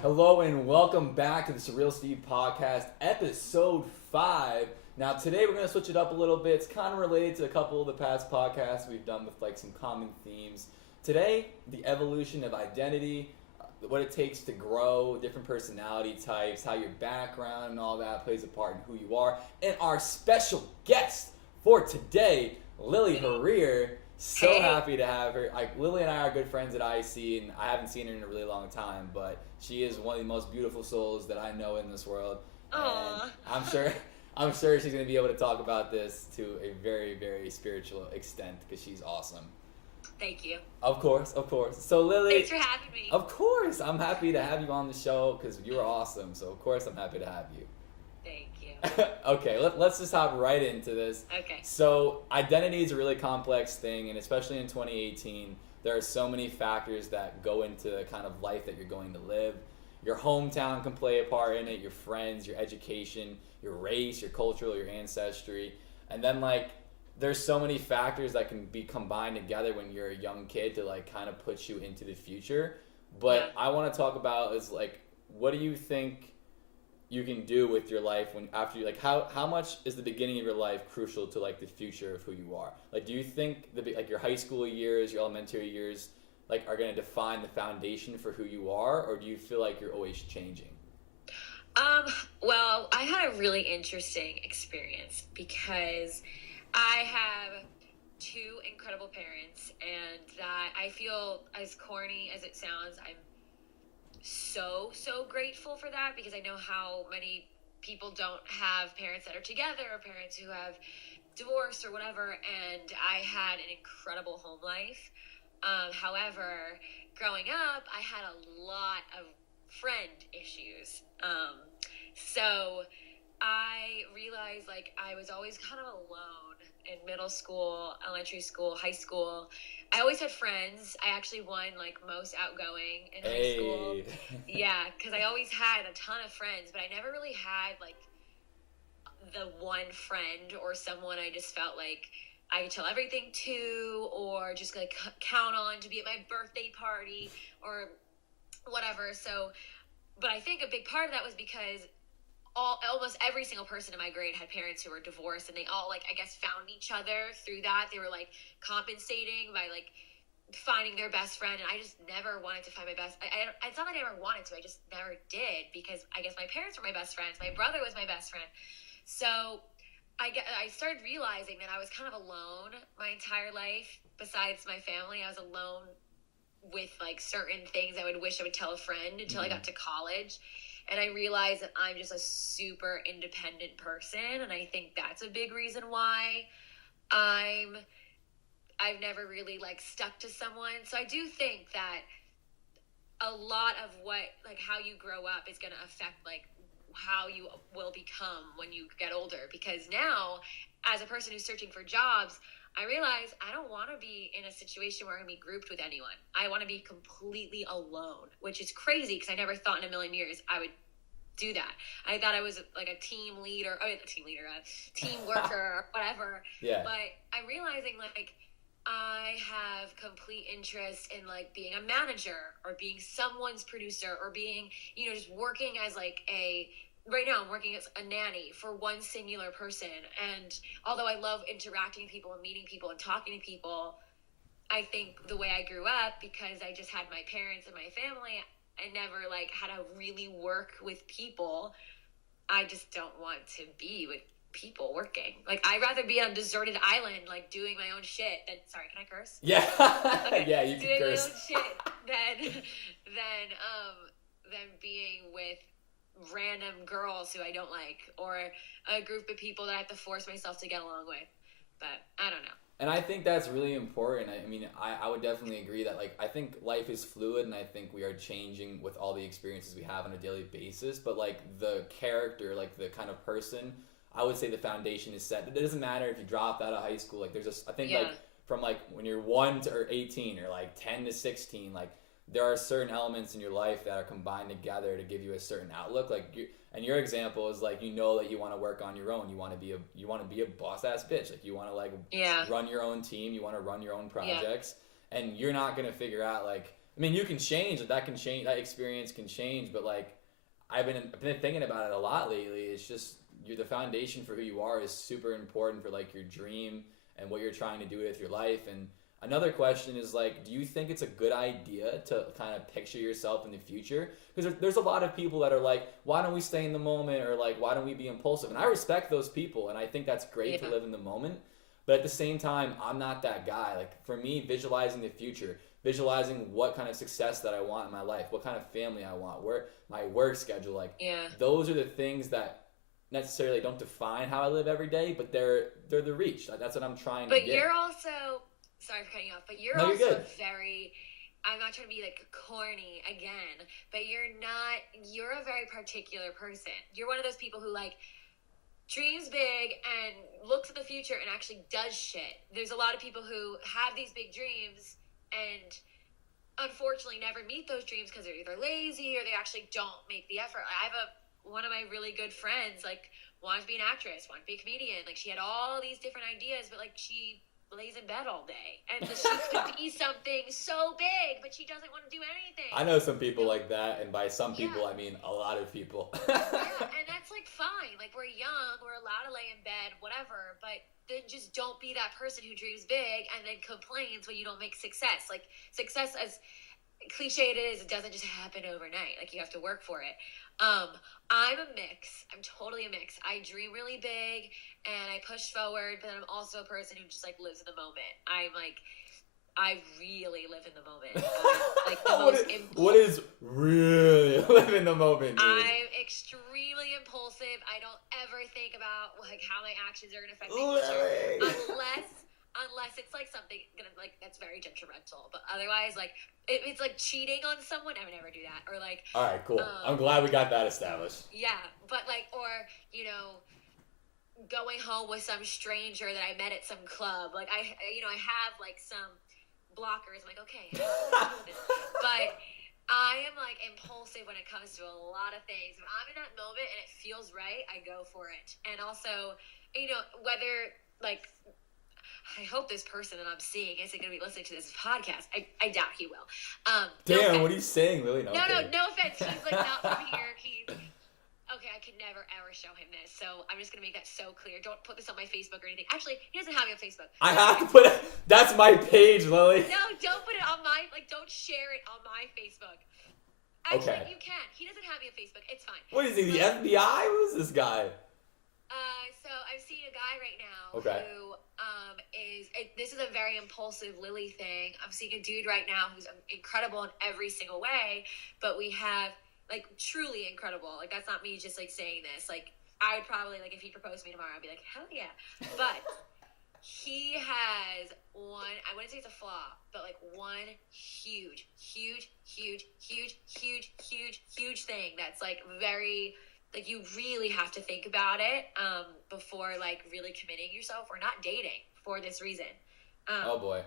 Hello and welcome back to the Surreal Steve podcast, episode 5. Now today we're going to switch it up a little bit. It's kind of related to a couple of the past podcasts we've done with like some common themes. Today, the evolution of identity, what it takes to grow, different personality types, how your background and all that plays a part in who you are. And our special guest for today, Lily Harir. So happy to have her. Like, Lily and I are good friends at IC, and I haven't seen her in a really long time, but she is one of the most beautiful souls that I know in this world. Aww. And I'm sure she's going to be able to talk about this to a very, very spiritual extent because she's awesome. Thank you. Of course. So Lily, thanks for having me. Of course, I'm happy to have you on the show because you are awesome. So of course I'm happy to have you. Thank you. Okay, let's just hop right into this. Okay. So identity is a really complex thing, and especially in 2018, there are so many factors that go into the kind of life that you're going to live. Your hometown can play a part in it, your friends, your education, your race, your cultural, your ancestry. And then like there's so many factors that can be combined together when you're a young kid to like kind of put you into the future. But I want to talk about is like, what do you think you can do with your life when after you like how much is the beginning of your life crucial to like the future of who you are? Like, do you think like your high school years, your elementary years, like are going to define the foundation for who you are, or do you feel like you're always changing? Well, I had a really interesting experience because I have two incredible parents, and that I feel, as corny as it sounds, I'm so grateful for that, because I know how many people don't have parents that are together or parents who have divorced or whatever, and I had an incredible home life. However, growing up, I had a lot of friend issues. So I realized like I was always kind of alone in middle school, elementary school, high school. I always had friends. I actually won like most outgoing in high school. Yeah, because I always had a ton of friends, but I never really had like the one friend or someone I just felt like I could tell everything to, or just like count on to be at my birthday party or whatever. So, but I think a big part of that was because almost every single person in my grade had parents who were divorced, and they all like I guess found each other through that. They were like compensating by like finding their best friend, and I just never wanted to find my best. It's not that I never wanted to, I just never did, because I guess my parents were my best friends, my brother was my best friend. So I started realizing that I was kind of alone my entire life. Besides my family, I was alone with like certain things I would wish I would tell a friend until I got to college. And I realized that I'm just a super independent person, and I think that's a big reason why I've never really like stuck to someone. So I do think that a lot of what like how you grow up is going to affect like how you will become when you get older. Because now, as a person who's searching for jobs, I realize I don't want to be in a situation where I'm going to be grouped with anyone. I want to be completely alone, which is crazy because I never thought in a million years I would do that. I thought I was like a team leader, a team worker or whatever. Yeah. But I'm realizing like I have complete interest in like being a manager or being someone's producer or being, just working as like right now I'm working as a nanny for one singular person. And although I love interacting with people and meeting people and talking to people, I think the way I grew up, because I just had my parents and my family, I never like had to really work with people. I just don't want to be with people working. Like I'd rather be on a deserted island like doing my own shit than, sorry, can I curse? Yeah. Okay. Yeah, you can curse. Doing my own shit than being with random girls who I don't like, or a group of people that I have to force myself to get along with. But I don't know. And I think that's really important. I mean, I would definitely agree that, like, I think life is fluid, and I think we are changing with all the experiences we have on a daily basis. But, like, the character, like, the kind of person, I would say the foundation is set. It doesn't matter if you dropped out of high school. Like, there's just, I think, like, from, like, when you're 1 to or 18 or, like, 10 to 16, like, there are certain elements in your life that are combined together to give you a certain outlook. Like, and your example is like, that you want to work on your own. You want to be a boss ass bitch. Like, you want to like run your own team. You want to run your own projects, and you're not gonna figure out like I mean, you can change. That can change. That experience can change. But like, I've been thinking about it a lot lately. It's just the foundation for who you are is super important for like your dream and what you're trying to do with your life. And another question is like, do you think it's a good idea to kind of picture yourself in the future? Because there's a lot of people that are like, why don't we stay in the moment, or like, why don't we be impulsive? And I respect those people, and I think that's great to live in the moment. But at the same time, I'm not that guy. Like for me, visualizing the future, visualizing what kind of success that I want in my life, what kind of family I want, where my work schedule, like those are the things that necessarily don't define how I live every day, but they're the reach. That's what I'm trying to get. But you're also, sorry for cutting you off, but you're very, I'm not trying to be like corny again, but you're a very particular person. You're one of those people who like dreams big and looks at the future and actually does shit. There's a lot of people who have these big dreams and unfortunately never meet those dreams because they're either lazy or they actually don't make the effort. I have one of my really good friends, like, wanted to be an actress, wanted to be a comedian. Like, she had all these different ideas, but, like, she lays in bed all day. And she could be something so big, but she doesn't want to do anything. I know some people like that, and by some people, I mean a lot of people. And that's, like, fine. Like, we're young, we're allowed to lay in bed, whatever, but then just don't be that person who dreams big and then complains when you don't make success. Like, success, as cliche it is, it doesn't just happen overnight. Like, you have to work for it. I'm a mix. I'm totally a mix. I dream really big and I push forward, but I'm also a person who just like lives in the moment. I'm like, I really live in the moment. Like the what is really live in the moment, dude? I'm extremely impulsive. I don't ever think about like how my actions are gonna affect the future, unless it's like something like that's very detrimental. But otherwise, like it's like cheating on someone, I would never do that. Or like, all right, cool. I'm glad we got that established. Yeah, but like, or you know, going home with some stranger that I met at some club. Like I have like some blockers. I'm like, okay, but I am like impulsive when it comes to a lot of things. If I'm in that moment and it feels right, I go for it. And also, you know, whether like, I hope this person that I'm seeing isn't going to be listening to this podcast. I doubt he will. Damn, what are you saying, Lily? No offense. He's like not from here. Okay, I could never ever show him this. So I'm just going to make that so clear. Don't put this on my Facebook or anything. Actually, he doesn't have me on Facebook. I have to put it. That's my page, Lily. No, don't put it on don't share it on my Facebook. Actually, you can. He doesn't have me on Facebook. It's fine. What is he, the FBI? Who's this guy? So I'm seeing a guy right now who this is a very impulsive Lily thing. I'm seeing a dude right now who's incredible in every single way, but we have like truly incredible. Like that's not me just like saying this. Like I would probably like if he proposed to me tomorrow, I'd be like, hell yeah. But he has one, I wouldn't say it's a flaw, but like one huge thing that's like very, like you really have to think about it before like really committing yourself or not dating for this reason. Oh boy.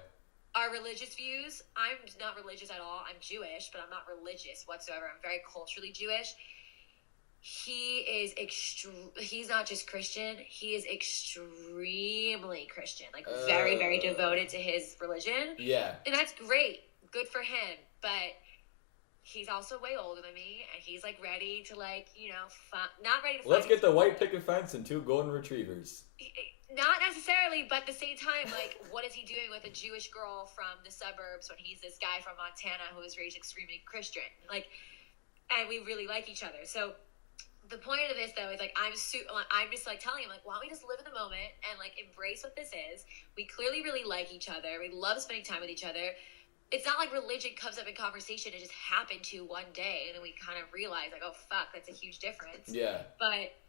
Our religious views, I'm not religious at all. I'm Jewish, but I'm not religious whatsoever. I'm very culturally Jewish. He's not just Christian, he is extremely Christian, like very, very devoted to his religion. Yeah. And that's great. Good for him. But he's also way older than me, and he's like ready to like, you know, not ready to Let's get the white picket fence and 2 golden retrievers. Not necessarily, but at the same time, like, what is he doing with a Jewish girl from the suburbs when he's this guy from Montana who was raised extremely Christian? Like, and we really like each other. So the point of this, though, is like I'm just like telling him like, why don't we just live in the moment and like embrace what this is? We clearly really like each other. We love spending time with each other. It's not like religion comes up in conversation and just happened to one day, and then we kind of realize like, oh fuck, that's a huge difference. Yeah. But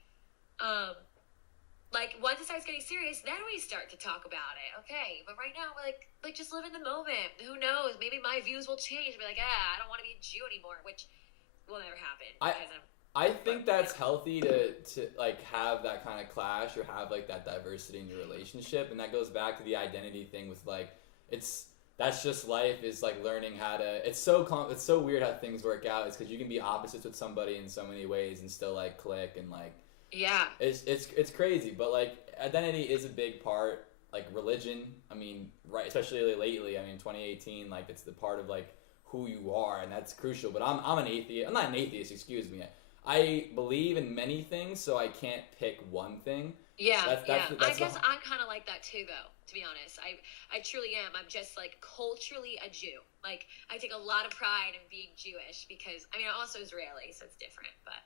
like once it starts getting serious, then we start to talk about it. Okay, but right now we're like just live in the moment. Who knows? Maybe my views will change. Be like, I don't want to be a Jew anymore, which will never happen. I think that's healthy to like have that kind of clash or have like that diversity in your relationship, and that goes back to the identity thing with like that's just life is like learning how to. It's so weird how things work out. It's because you can be opposites with somebody in so many ways and still like click and like. Yeah. It's crazy, but like identity is a big part. Like religion, I mean, right, especially lately. I mean, 2018, like it's the part of like who you are, and that's crucial. But I'm an atheist. I'm not an atheist, excuse me. I believe in many things, so I can't pick one thing. Yeah, I guess I'm kind of like that too, though. To be honest, I truly am. I'm just like culturally a Jew. Like I take a lot of pride in being Jewish because I mean I'm also Israeli, so it's different. But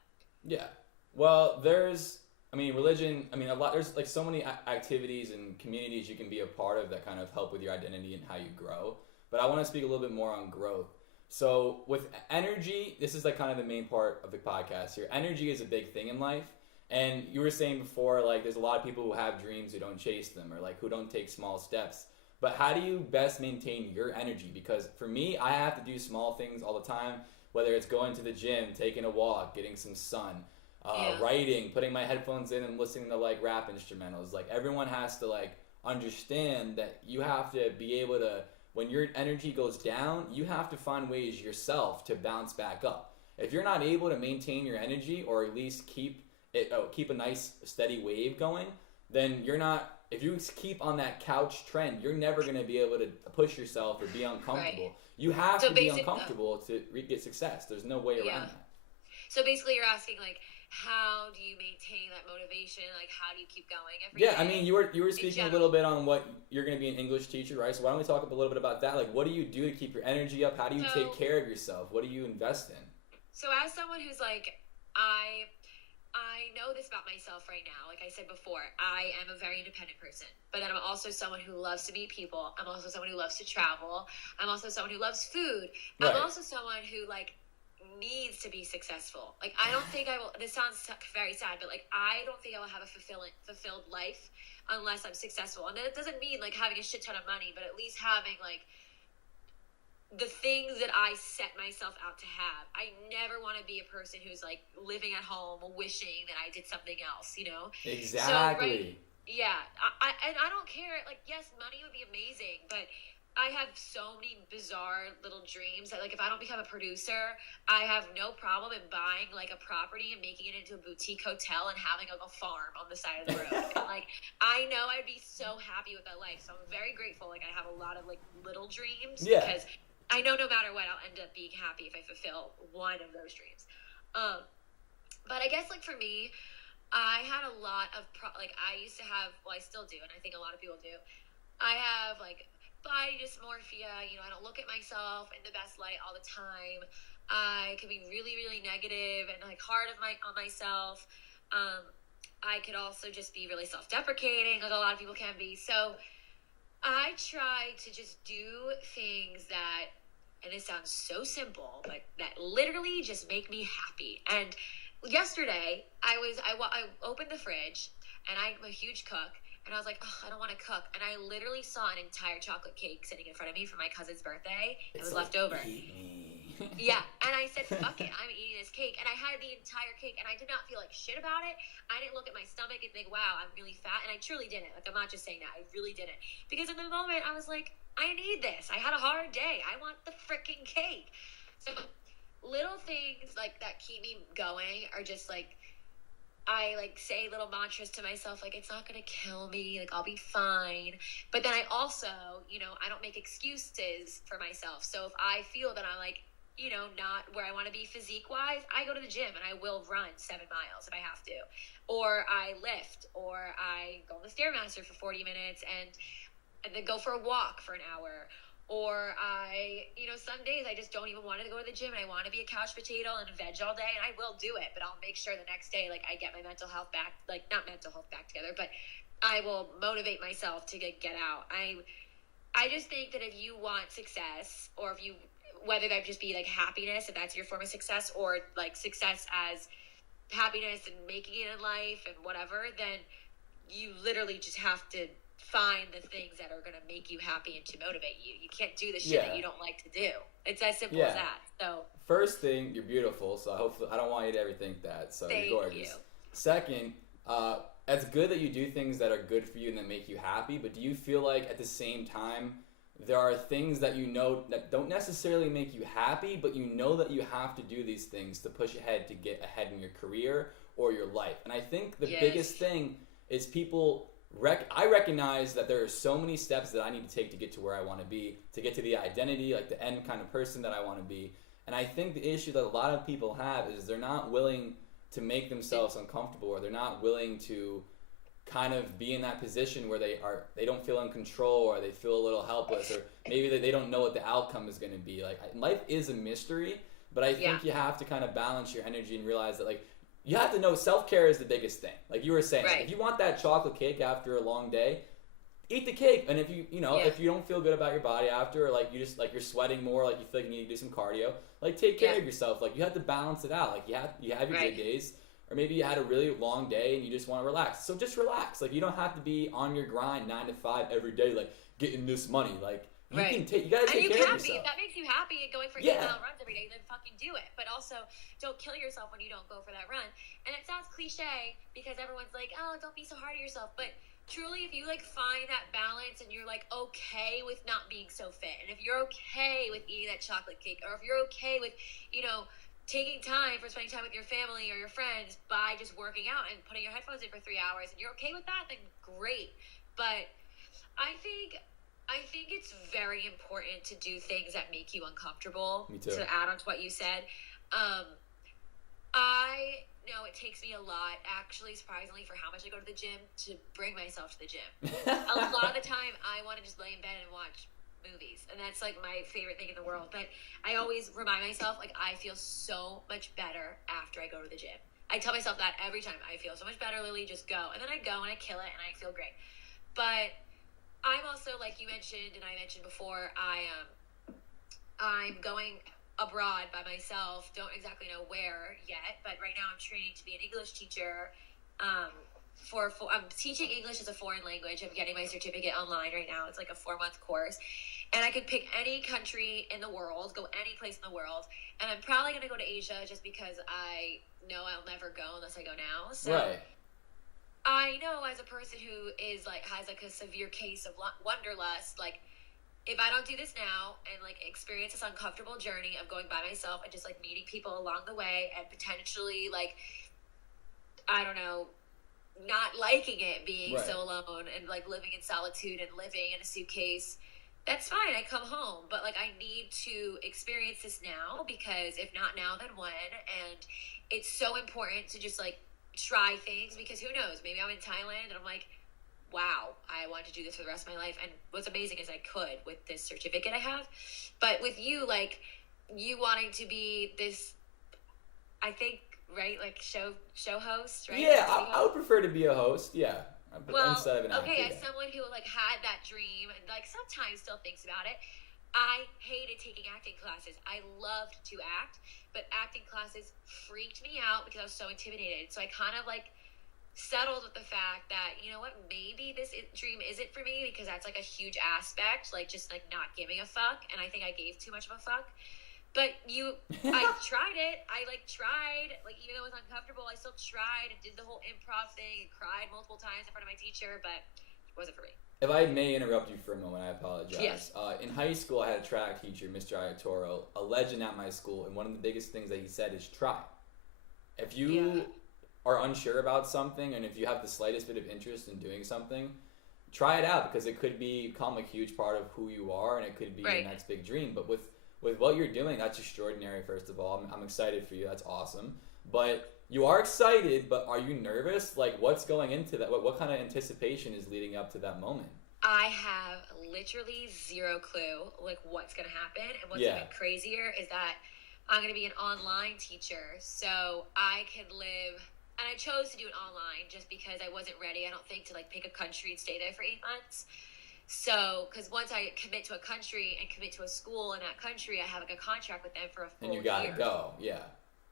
yeah, well, religion. I mean, a lot. There's like so many activities and communities you can be a part of that kind of help with your identity and how you grow. But I want to speak a little bit more on growth. So with energy, this is like kind of the main part of the podcast here. Energy is a big thing in life. And you were saying before, like, there's a lot of people who have dreams who don't chase them or, like, who don't take small steps. But how do you best maintain your energy? Because for me, I have to do small things all the time, whether it's going to the gym, taking a walk, getting some sun, writing, putting my headphones in and listening to, like, rap instrumentals. Like, everyone has to, like, understand that you have to be able to, when your energy goes down, you have to find ways yourself to bounce back up. If you're not able to maintain your energy or at least keep a nice steady wave going, then you're not, if you keep on that couch trend, you're never going to be able to push yourself or be uncomfortable. Right. You have to be uncomfortable to get success. There's no way around that. So basically you're asking like, how do you maintain that motivation? Like, how do you keep going every day? I mean, you were speaking a little bit on what you're going to be an English teacher, right? So why don't we talk a little bit about that? Like, what do you do to keep your energy up? How do you take care of yourself? What do you invest in? So as someone who's like, I know this about myself right now. Like I said before, I am a very independent person, but then I'm also someone who loves to meet people. I'm also someone who loves to travel. I'm also someone who loves food. Right. I'm also someone who like needs to be successful. Like I don't think I will, this sounds very sad, but like I don't think I will have a fulfilled life unless I'm successful. And that doesn't mean like having a shit ton of money, but at least having like the things that I set myself out to have. I never want to be a person who's like living at home wishing that I did something else, you know? Exactly. So, I don't care. Like, yes, money would be amazing, but I have so many bizarre little dreams that like if I don't become a producer, I have no problem in buying like a property and making it into a boutique hotel and having like a farm on the side of the road. And like I know I'd be so happy with that life. So I'm very grateful. Like I have a lot of like little dreams because I know no matter what, I'll end up being happy if I fulfill one of those dreams. But I guess like for me, I had a lot of I used to have, well, I still do, and I think a lot of people do. I have like body dysmorphia. You know, I don't look at myself in the best light all the time. I can be really, really negative and like hard on myself. I could also just be really self-deprecating, like a lot of people can be. So I try to just do things that, and it sounds so simple, but that literally just make me happy. And yesterday, I opened the fridge, and I'm a huge cook, and I was like, oh, I don't want to cook. And I literally saw an entire chocolate cake sitting in front of me for my cousin's birthday. It was left over. Yeah, and I said, fuck it, I'm eating this cake. And I had the entire cake, and I did not feel like shit about it. I didn't look at my stomach and think, wow, I'm really fat. And I truly didn't. Like, I'm not just saying that. I really didn't. Because in the moment, I was like, I need this. I had a hard day. I want the freaking cake. So little things like that keep me going are just like, I like say little mantras to myself, like it's not gonna kill me, like I'll be fine. But then I also, you know, I don't make excuses for myself. So if I feel that I'm like, you know, not where I want to be physique wise, I go to the gym and I will run 7 miles if I have to, or I lift, or I go on the Stairmaster for 40 minutes and then go for a walk for an hour. Or I, you know, some days I just don't even want to go to the gym and I want to be a couch potato and veg all day, and I will do it, but I'll make sure the next day, like, I get my mental health back, like, not mental health back together, but I will motivate myself to get out. I just think that if you want success, or if you, whether that just be like happiness, if that's your form of success, or like success as happiness and making it in life and whatever, then you literally just have to find the things that are going to make you happy and to motivate you. You can't do the shit that you don't like to do. It's as simple as that. So first thing, you're beautiful, so hopefully I don't want you to ever think that. So you're gorgeous. Second, it's good that you do things that are good for you and that make you happy, but do you feel like at the same time there are things that you know that don't necessarily make you happy, but you know that you have to do these things to push ahead, to get ahead in your career or your life? And I think the biggest thing is people I recognize that there are so many steps that I need to take to get to where I want to be, to get to the identity, like the end kind of person that I want to be. And I think the issue that a lot of people have is they're not willing to make themselves uncomfortable, or they're not willing to kind of be in that position where they don't feel in control, or they feel a little helpless, or maybe they don't know what the outcome is going to be. Like, life is a mystery, but I think you have to kind of balance your energy and realize that, like, you have to know self-care is the biggest thing. Like you were saying, Right. if you want that chocolate cake after a long day, eat the cake. And if you know, if you don't feel good about your body after, or like you just, like, you're sweating more, like you feel like you need to do some cardio, like take care of yourself. Like you have to balance it out. Like you have your good days, or maybe you had a really long day and you just want to relax. So just relax. Like you don't have to be on your grind 9 to 5 every day, like getting this money. Like you gotta take care of yourself. If that makes you happy and going for 8-mile runs every day, then fucking do it. But also, don't kill yourself when you don't go for that run. And it sounds cliche because everyone's like, oh, don't be so hard on yourself. But truly, if you like find that balance and you're like okay with not being so fit, and if you're okay with eating that chocolate cake, or if you're okay with, you know, taking time for spending time with your family or your friends by just working out and putting your headphones in for 3 hours, and you're okay with that, then great. But I think it's very important to do things that make you uncomfortable. Me too. To add on to what you said, I know it takes me a lot, actually, surprisingly, for how much I go to the gym to bring myself to the gym. A lot of the time, I want to just lay in bed and watch movies, and that's like my favorite thing in the world. But I always remind myself, like, I feel so much better after I go to the gym. I tell myself that every time. I feel so much better, Lily, just go. And then I go and I kill it and I feel great. But I'm also, like you mentioned, and I mentioned before, I'm going abroad by myself. Don't exactly know where yet, but right now I'm training to be an English teacher. I'm teaching English as a foreign language. I'm getting my certificate online right now. It's like a 4-month course, and I could pick any country in the world, go any place in the world, and I'm probably going to go to Asia just because I know I'll never go unless I go now. So. Right. I know, as a person who is like has like a severe case of wanderlust, like if I don't do this now and like experience this uncomfortable journey of going by myself and just like meeting people along the way and potentially, like, I don't know, not liking it, being so alone and like living in solitude and living in a suitcase, that's fine. I come home, but like I need to experience this now, because if not now, then when? And it's so important to just like try things, because who knows, maybe I'm in Thailand and I'm like, wow, I want to do this for the rest of my life. And what's amazing is I could with this certificate I have. But with you, like, you wanting to be this, I think, right, like show host, right? Yeah, I would prefer to be a host, instead of an actor. Okay, as someone who like had that dream and like sometimes still thinks about it, I hated taking acting classes. I loved to act, but acting classes freaked me out because I was so intimidated. So I kind of like settled with the fact that, you know what, maybe this dream isn't for me, because that's like a huge aspect, like just like not giving a fuck. And I think I gave too much of a fuck. But I tried it. I like tried, like, even though it was uncomfortable, I still tried and did the whole improv thing and cried multiple times in front of my teacher, but it wasn't for me. If I may interrupt you for a moment, I apologize. Yes. In high school, I had a track teacher, Mr. Ayatoro, a legend at my school, and one of the biggest things that he said is try. If you are unsure about something, and if you have the slightest bit of interest in doing something, try it out, because it could become a huge part of who you are, and it could be your next big dream. But with what you're doing, that's extraordinary, first of all. I'm excited for you. That's awesome. But you are excited, but are you nervous? Like, what's going into that? What kind of anticipation is leading up to that moment? I have literally zero clue, like, what's going to happen. And what's even crazier is that I'm going to be an online teacher. So I can live, and I chose to do it online just because I wasn't ready, I don't think, to like pick a country and stay there for 8 months. So, because once I commit to a country and commit to a school in that country, I have like a contract with them for a full year. And you gotta go,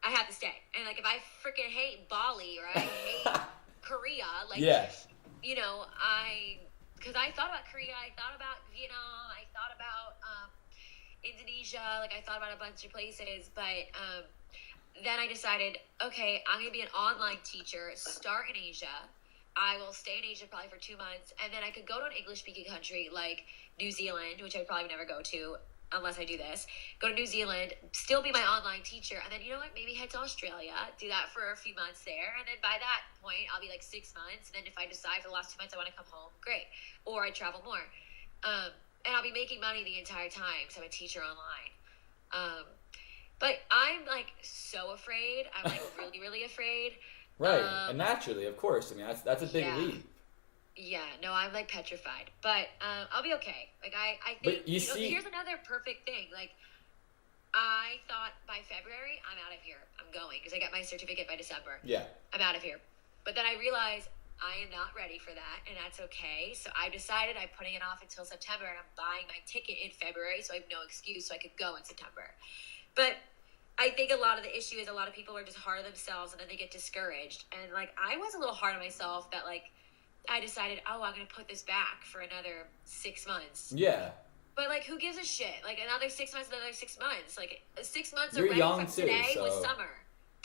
I have to stay. And like, if I freaking hate Bali or I hate Korea, like, you know, because I thought about Korea, I thought about Vietnam, I thought about Indonesia, like I thought about a bunch of places, but then I decided, okay, I'm going to be an online teacher, start in Asia. I will stay in Asia probably for 2 months, and then I could go to an English-speaking country like New Zealand, which I'd probably never go to, unless I do this, go to New Zealand, still be my online teacher, and then you know what, maybe head to Australia, do that for a few months there, and then by that point I'll be like 6 months, and then if I decide for the last 2 months I want to come home, great, or I travel more, and I'll be making money the entire time because I'm a teacher online. But I'm like so afraid. I'm like really, really afraid. Right, and naturally, of course. I mean, that's a big leap. Yeah, no, I'm like petrified, but I'll be okay. Like I think but you see, here's another perfect thing. Like I thought by February I'm out of here. I'm going because I got my certificate by December. Yeah, I'm out of here. But then I realized I am not ready for that, and that's okay. So I decided I'm putting it off until September, and I'm buying my ticket in February, so I have no excuse, so I could go in September. But I think a lot of the issue is a lot of people are just hard on themselves, and then they get discouraged. And like I was a little hard on myself that like. I decided, I'm going to put this back for another 6 months. Yeah. But, like, who gives a shit? Like, another 6 months, another 6 months. Like, 6 months you're already young from too, today so... was summer.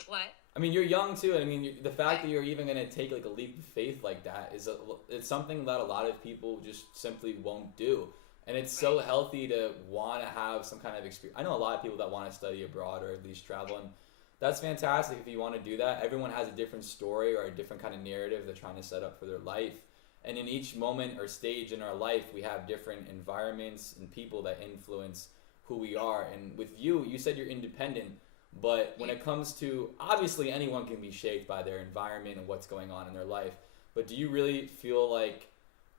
What? I mean, you're young, too. I mean, the fact that you're even going to take, like, a leap of faith like that it's something that a lot of people just simply won't do. And it's so healthy to want to have some kind of experience. I know a lot of people that want to study abroad or at least travel, and that's fantastic if you want to do that. Everyone has a different story or a different kind of narrative they're trying to set up for their life. And in each moment or stage in our life, we have different environments and people that influence who we are. And with you, you said you're independent, but when it comes to, obviously anyone can be shaped by their environment and what's going on in their life. But do you really feel like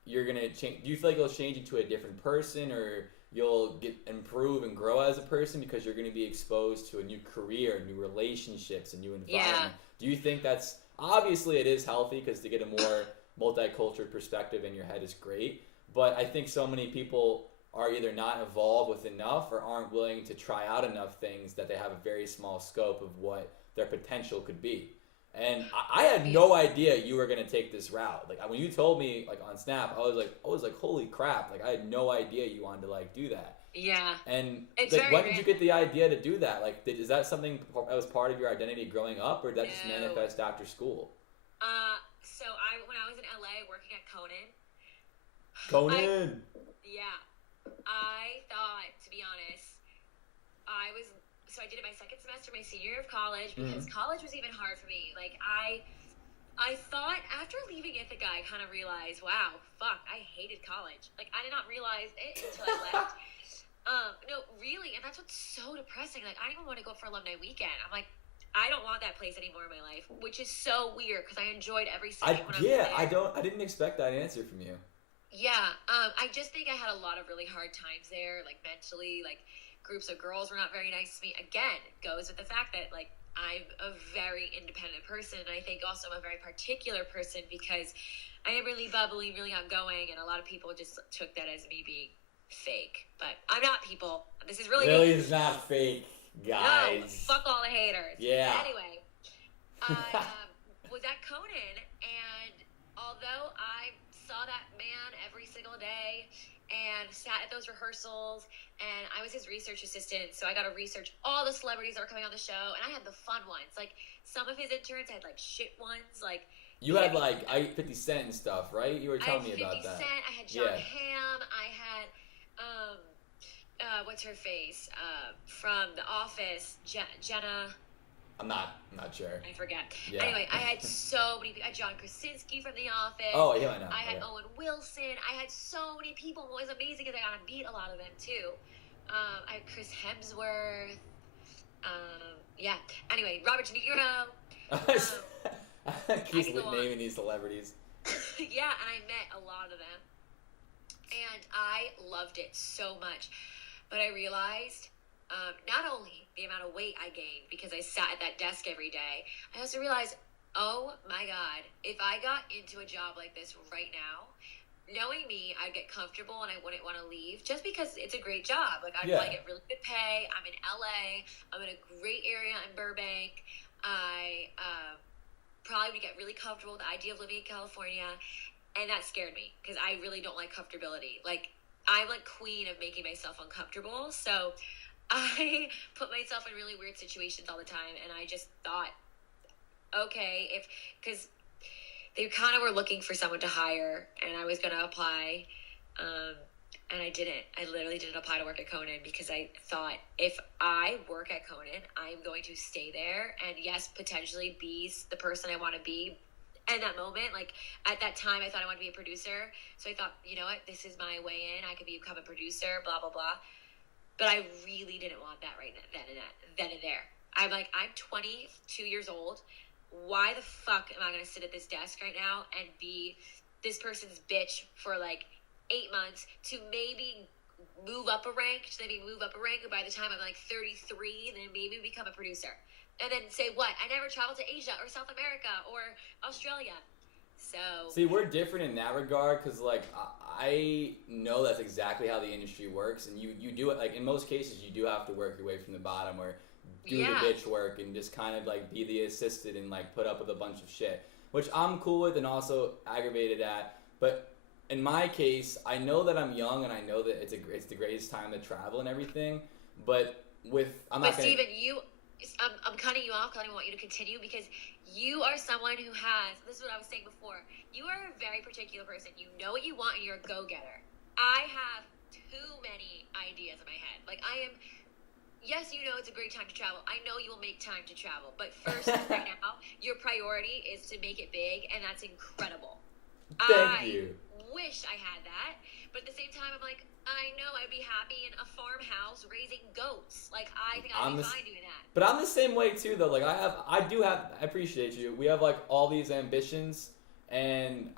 you're going to change? Do you feel like you'll change into a different person, or you'll improve and grow as a person because you're going to be exposed to a new career, new relationships, a new environment? Yeah. Do you think that's, obviously it is healthy because to get a more multicultural perspective in your head is great, but I think so many people are either not evolved with enough or aren't willing to try out enough things that they have a very small scope of what their potential could be. And I had no idea you were going to take this route. Like when you told me like on Snap, I was like, holy crap. Like I had no idea you wanted to like do that. Yeah. And it's like, when did you get the idea to do that? Like, is that something that was part of your identity growing up, or did that just manifest after school? So when I was in LA working at Conan. I thought, to be honest, I did it my second semester, my senior year of college, because college was even hard for me. Like I thought after leaving Ithaca, I kind of realized, wow, fuck, I hated college. Like I did not realize it until I left. No, really, and that's what's so depressing. Like I don't even want to go for alumni weekend. I'm like, I don't want that place anymore in my life, which is so weird because I enjoyed every second when I was there. I didn't expect that answer from you. Yeah, I just think I had a lot of really hard times there, like mentally, like groups of girls were not very nice to me. Again, it goes with the fact that like I'm a very independent person, and I think also I'm a very particular person because I am really bubbly, really outgoing, and a lot of people just took that as me being fake. But I'm not, people. This is really is not fake. Guys. No, fuck all the haters. Yeah. But anyway, I was at Conan, and although I saw that man every single day and sat at those rehearsals, and I was his research assistant, so I got to research all the celebrities that were coming on the show, and I had the fun ones. Like, some of his interns had, like, shit ones, like... You had, like, 50 Cent and stuff, right? You were telling me about that. 50 Cent, I had John Hamm, I had, what's her face? From The Office, Jenna. I'm not sure. I forget. Yeah. Anyway, I had so many people. I had John Krasinski from The Office. Oh, yeah, I know. I had Owen Wilson. I had so many people. What was amazing is I got to meet a lot of them, too. I had Chris Hemsworth. Yeah. Anyway, Robert De Niro. I keep naming these celebrities. Yeah, and I met a lot of them. And I loved it so much. But I realized not only the amount of weight I gained because I sat at that desk every day, I also realized, oh my God, if I got into a job like this right now, knowing me, I'd get comfortable and I wouldn't want to leave just because it's a great job. Like I'd probably get really good pay. I'm in LA. I'm in a great area in Burbank. I probably would get really comfortable with the idea of living in California. And that scared me because I really don't like comfortability. Like, I'm like queen of making myself uncomfortable. So I put myself in really weird situations all the time. And I just thought, okay, because they kind of were looking for someone to hire and I was going to apply. And I didn't. I literally didn't apply to work at Conan because I thought if I work at Conan, I'm going to stay there and yes, potentially be the person I want to be in that moment. Like at that time, I thought I wanted to be a producer. So I thought, you know what, this is my way in. I could become a producer, blah, blah, blah. But I really didn't want that right then and there. I'm like, I'm 22 years old. Why the fuck am I going to sit at this desk right now and be this person's bitch for like 8 months to maybe move up a rank, and by the time I'm like 33, then maybe become a producer. And then say what? I never traveled to Asia or South America or Australia. So see, we're different in that regard because like I know that's exactly how the industry works, and you do it like in most cases you do have to work your way from the bottom or do the bitch work and just kind of like be the assistant and like put up with a bunch of shit, which I'm cool with and also aggravated at. But in my case, I know that I'm young and I know that it's the greatest time to travel and everything. But Steven, I'm cutting you off because I don't want you to continue because you are someone who has. This is what I was saying before. You are a very particular person. You know what you want and you're a go-getter. I have too many ideas in my head. Like I am. Yes, you know it's a great time to travel. I know you will make time to travel. But first, right now, your priority is to make it big, and that's incredible. Thank you. Wish I had that, but at the same time I'm like, I know I'd be happy in a farmhouse raising goats. Like I think I'd be fine doing that. But I'm the same way too though. Like I appreciate you. We have like all these ambitions and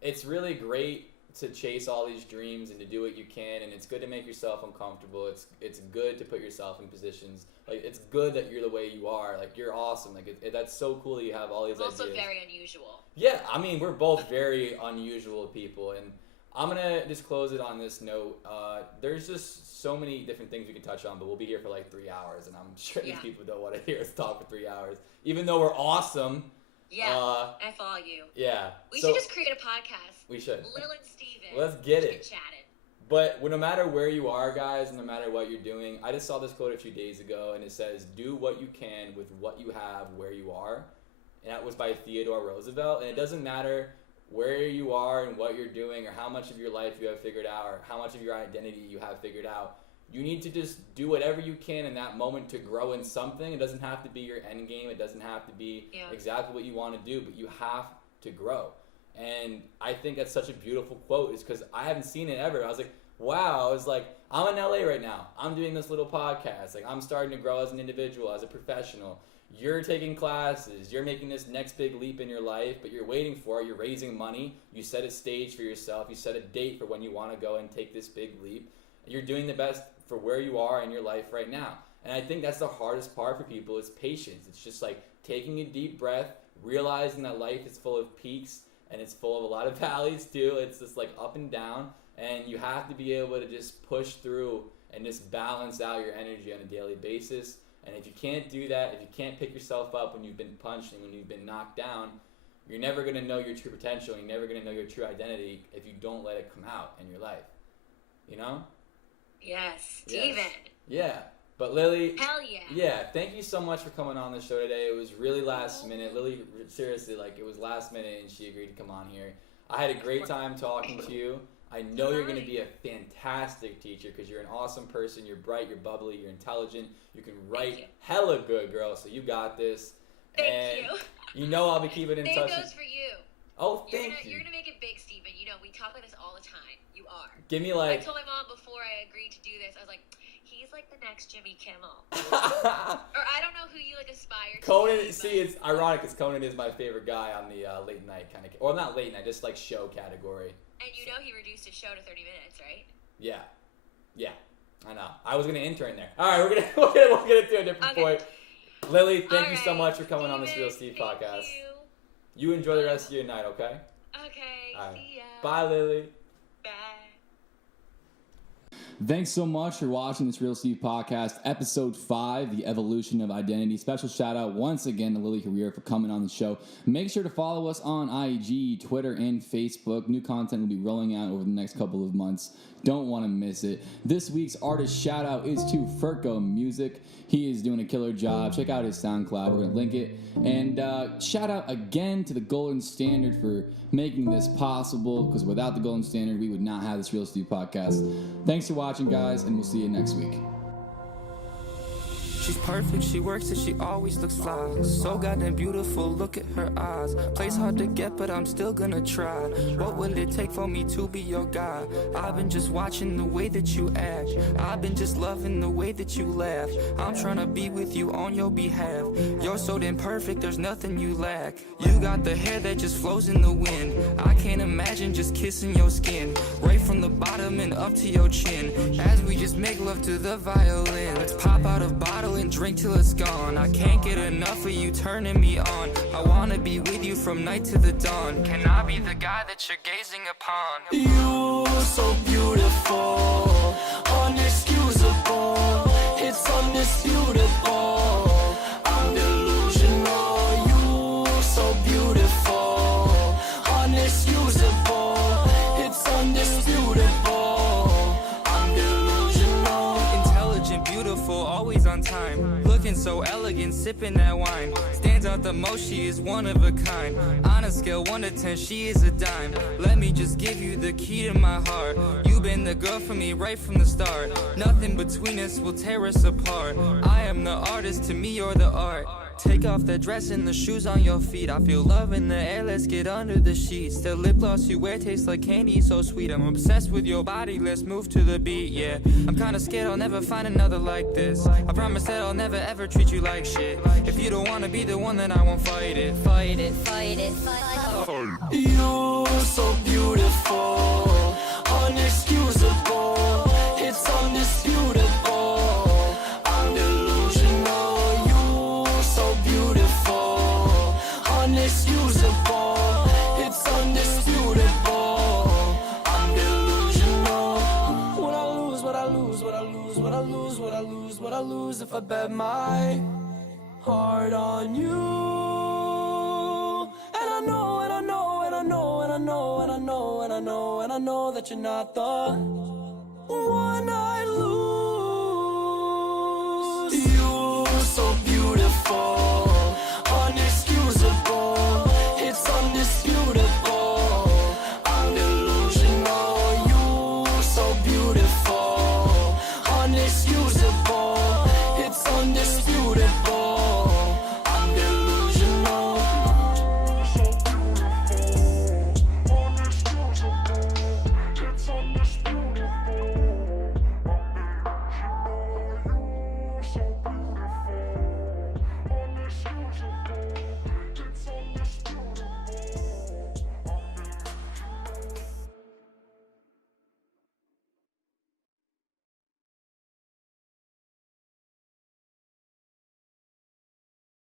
it's really great to chase all these dreams and to do what you can, and it's good to make yourself uncomfortable. It's good to put yourself in positions. Like it's good that you're the way you are. Like you're awesome. Like that's so cool that you have all these ideas. Also very unusual. Yeah, I mean we're both very unusual people, and I'm gonna just close it on this note. There's just so many different things we can touch on, but we'll be here for like 3 hours, and I'm sure these people don't want to hear us talk for 3 hours, even though we're awesome. Yeah, F all you. Yeah. We should just create a podcast. We should. Lil and Steven. Let's get it. Chatting. But no matter where you are, guys, and no matter what you're doing, I just saw this quote a few days ago, and it says, do what you can with what you have where you are. And that was by Theodore Roosevelt. And it doesn't matter where you are and what you're doing or how much of your life you have figured out or how much of your identity you have figured out. You need to just do whatever you can in that moment to grow in something. It doesn't have to be your end game. It doesn't have to be exactly what you want to do, but you have to grow. And I think that's such a beautiful quote is because I haven't seen it ever. I was like, wow. I was like, I'm in LA right now. I'm doing this little podcast. Like I'm starting to grow as an individual, as a professional. You're taking classes. You're making this next big leap in your life, but you're waiting for it. You're raising money. You set a stage for yourself. You set a date for when you want to go and take this big leap. You're doing the best for where you are in your life right now. And I think that's the hardest part for people is patience. It's just like taking a deep breath, realizing that life is full of peaks and it's full of a lot of valleys too. It's just like up and down, and you have to be able to just push through and just balance out your energy on a daily basis. And if you can't do that, if you can't pick yourself up when you've been punched and when you've been knocked down, you're never going to know your true potential. You're never going to know your true identity if you don't let it come out in your life. You know? Yes, Steven. Yeah. But Lily. Hell yeah. Yeah, thank you so much for coming on the show today. It was really last minute. Lily, seriously, like it was last minute and she agreed to come on here. I had a great time talking to you. I know you're going to be a fantastic teacher because you're an awesome person. You're bright, you're bubbly, you're intelligent. You can write hella good, girl. So you got this. Thank you. You know I'll be keeping in touch. Same goes for you. Oh, thank you. You're going to make it big, Steven. You know, we talk like this all the time. You are. Give me like... I told my mom before I agreed to do this, I was like, he's like the next Jimmy Kimmel. Or I don't know who you like aspire to. Conan, see, it's ironic because Conan is my favorite guy on the late night kind of... Or not late night, just like show category. And you know he reduced his show to 30 minutes, right? Yeah. Yeah. I know. I was going to intern there. All right, we'll get it to a different point. Lily, thank you so much for coming on the Surreal Steve podcast. You enjoy the rest of your night, okay? Okay. All right. See ya. Bye, Lily. Bye. Thanks so much for watching this Surreal Steve podcast, episode 5, The Evolution of Identity. Special shout out once again to Lily Harir for coming on the show. Make sure to follow us on IG, Twitter, and Facebook. New content will be rolling out over the next couple of months. Don't want to miss it. This week's artist shout out is to Furco Music. He is doing a killer job. Check out his SoundCloud. We're going to link it. And shout out again to the Golden Standard for making this possible, because without the Golden Standard, we would not have the Surreal Steve podcast. Thanks for watching, guys, and we'll see you next week. She's perfect, she works and she always looks fly. So goddamn beautiful, look at her eyes. Plays hard to get, but I'm still gonna try. What will it take for me to be your guy? I've been just watching the way that you act. I've been just loving the way that you laugh. I'm trying to be with you on your behalf. You're so damn perfect, there's nothing you lack. You got the hair that just flows in the wind. I can't imagine just kissing your skin, right from the bottom and up to your chin, as we just make love to the violin. Let's pop out a bottle and drink till it's gone. I can't get enough of you turning me on. I wanna be with you from night to the dawn. Can I be the guy that you're gazing upon? You so beautiful, unexcusable, it's undisputable. I'm delusional. You so beautiful, unexcusable, it's undisputable. I'm delusional. Intelligent, beautiful, always on time. Looking so elegant, sipping that wine. Stands out the most, she is one of a kind. On a scale 1 to 10, she is a dime. Let me just give you the key to my heart. You've been the girl for me right from the start. Nothing between us will tear us apart. I am the artist, to me you're the art. Take off the dress and the shoes on your feet. I feel love in the air, let's get under the sheets. The lip gloss you wear tastes like candy, so sweet. I'm obsessed with your body, let's move to the beat, yeah. I'm kinda scared I'll never find another like this. I promise that I'll never ever treat you like shit. If you don't wanna be the one, then I won't fight it. Fight it, fight it, fight it. You so beautiful, unexcusable, it's undisputable. I'm delusional. You so beautiful, unexcusable, it's undisputable. I'm delusional. What I lose, what I lose, what I lose, what I lose, what I lose, what I lose if I bet my heart on you. And I know, and I know, and I know, and I know, and I know, and I know, and I know that you're not the one